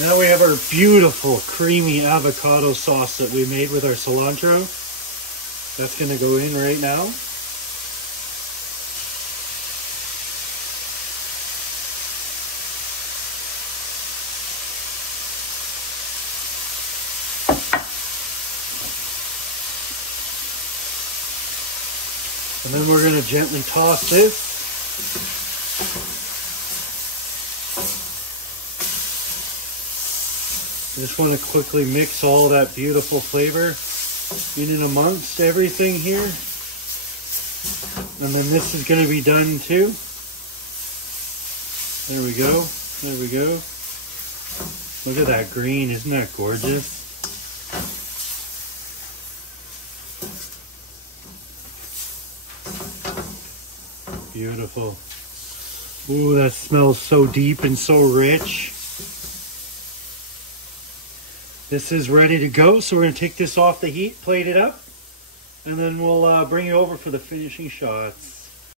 Now we have our beautiful creamy avocado sauce that we made with our cilantro. That's going to go in right now. And then we're going to gently toss this. I just want to quickly mix all that beautiful flavor in and amongst everything here. And then this is going to be done too. There we go. There we go. Look at that green. Isn't that gorgeous? Beautiful. Ooh, that smells so deep and so rich. This is ready to go, so we're going to take this off the heat, plate it up, and then we'll bring it over for the finishing shots.